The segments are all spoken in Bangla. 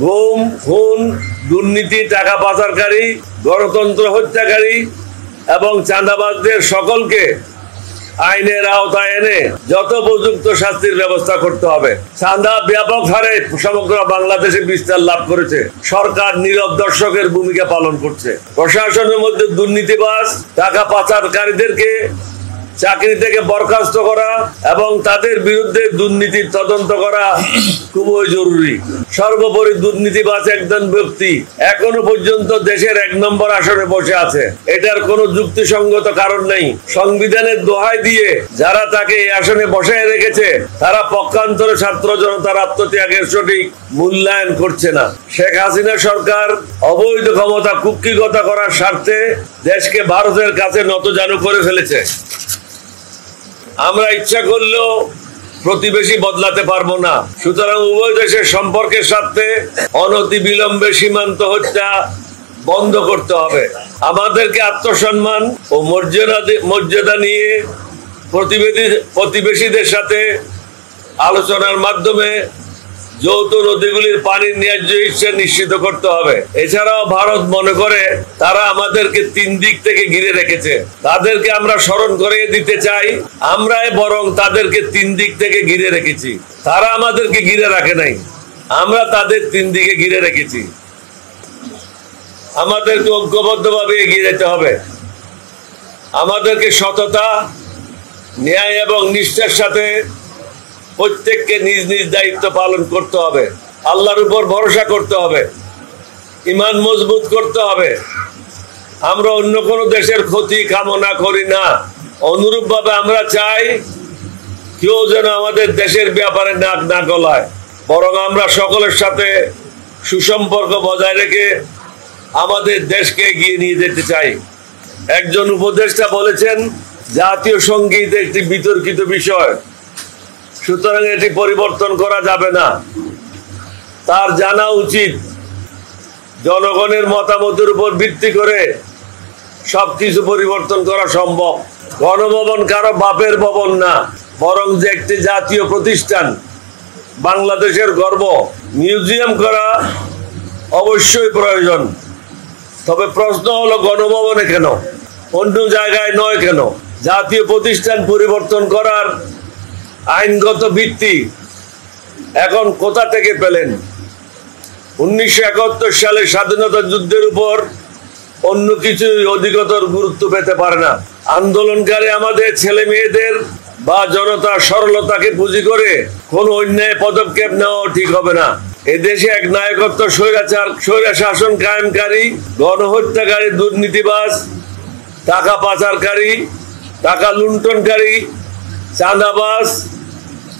গুম, খুন, দুর্নীতি, টাকা পাচারকারী, গণতন্ত্র হত্যাকারী এবং চাঁদাবাজদের সকলকে আইনের আওতায় এনে যথোপযুক্ত শাস্তির ব্যবস্থা করতে হবে। চাঁদা ব্যাপক হারে সমগ্র বাংলাদেশে বিস্তার লাভ করেছে। সরকার নীরব দর্শকের ভূমিকা পালন করছে। প্রশাসনের মধ্যে দুর্নীতিবাজ, টাকা পাচারকারীদেরকে চাকরি থেকে বরখাস্ত করা এবং তাদের বিরুদ্ধে দুর্নীতির তদন্ত করা খুবই জরুরি। সর্বোপরি দুর্নীতিবাজ একজন ব্যক্তি এখনো পর্যন্ত দেশের 1 নম্বর আসনে বসে আছে। এটার কোনো যুক্তিসঙ্গত কারণ নেই। সংবিধানের দোহাই দিয়ে যারা তাকে এই আসনে বসায় রেখেছে তারা পক্ষান্তরে ছাত্র জনতার আত্মত্যাগের সঠিক মূল্যায়ন করছে না। শেখ হাসিনা সরকার অবৈধ ক্ষমতা কুক্ষিগত করার স্বার্থে দেশকে ভারতের কাছে নতজানু করে ফেলেছে। আমরা ইচ্ছা করলেও প্রতিবেশী বদলাতে পারবো না। সুতরাং উভয় দেশের সম্পর্কের স্বার্থে অনতিবিলম্বে সীমান্ত হত্যা বন্ধ করতে হবে। আমাদেরকে আত্মসম্মান ও মর্যাদা নিয়ে প্রতিবেশীদের সাথে আলোচনার মাধ্যমে যৌথ নদীগুলির পানির ন্যায্য হিস্সা নিশ্চিত করতে হবে। এছাড়াও ভারত মনে করে তারা আমাদেরকে 3 দিক থেকে ঘিরে রেখেছে। তাদেরকে আমরা স্মরণ করিয়ে দিতে চাই, আমরাই বরং তাদেরকে 3 দিক থেকে ঘিরে রেখেছি। তারা আমাদেরকে ঘিরে রাখে নাই, আমরা তাদের 3 দিকে ঘিরে রেখেছি। আমাদেরকে ঐক্যবদ্ধভাবে এগিয়ে যেতে হবে। আমাদেরকে সততা, ন্যায় এবং নিষ্ঠার সাথে প্রত্যেককে নিজ নিজ দায়িত্ব পালন করতে হবে। আল্লাহর উপর ভরসা করতে হবে, ঈমান মজবুত করতে হবে। আমরা অন্য কোনো দেশের ক্ষতি কামনা করি না। অনুরূপভাবে আমরা চাই কেউ যেন আমাদের দেশের ব্যাপারে নাক না গলায়, বরং আমরা সকলের সাথে সুসম্পর্ক বজায় রেখে আমাদের দেশকে এগিয়ে নিয়ে যেতে চাই। একজন উপদেষ্টা বলেছেন, জাতীয় সঙ্গীত একটি বিতর্কিত বিষয়, সুতরাং এটি পরিবর্তন করা যাবে না। তার জানা উচিত জনগণের মতামতের উপর ভিত্তি করে সবকিছু পরিবর্তন করা সম্ভব। গণভবন কারো বাপের ভবন না, বরং যে একটি জাতীয় প্রতিষ্ঠান, বাংলাদেশের গর্ব। মিউজিয়াম করা অবশ্যই প্রয়োজন, তবে প্রশ্ন হলো গণভবনে কেন, অন্য জায়গায় নয় কেন? জাতীয় প্রতিষ্ঠান পরিবর্তন করার আইনগত ভিত্তি এখন কোথা থেকে পেলেন? 1971 সালে স্বাধীনতা যুদ্ধের উপর অন্য কিছু অধিকতর গুরুত্ব পেতে পারে না। আন্দোলনকারী আমাদের ছেলে মেয়েদের বা জনতার সরলতাকে পুঁজি করে কোন অন্যায় পদক্ষেপ নেওয়া ঠিক হবে না। এদেশে এক নায়কত্ব স্বৈরা শাসন কায়েমকারী, গণহত্যাকারী, দুর্নীতিবাজ, টাকা পাচারকারী, টাকা লুণ্ঠনকারী, চাঁদাবাজ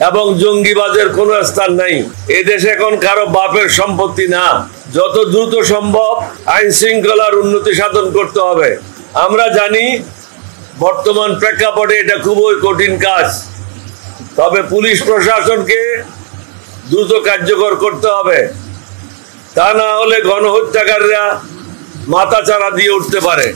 এবং জঙ্গিবাজের কোনো স্থান নাই। এদেশে এখন কারো বাপের সম্পত্তি না। যত দ্রুত সম্ভব আইন শৃঙ্খলার উন্নতি সাধন করতে হবে। আমরা জানি বর্তমান প্রেক্ষাপটে এটা খুবই কঠিন কাজ, তবে পুলিশ প্রশাসনকে দ্রুত কার্যকর করতে হবে। তা না হলে গণহত্যাকারীরা মাথাচাড়া দিয়ে উঠতে পারে।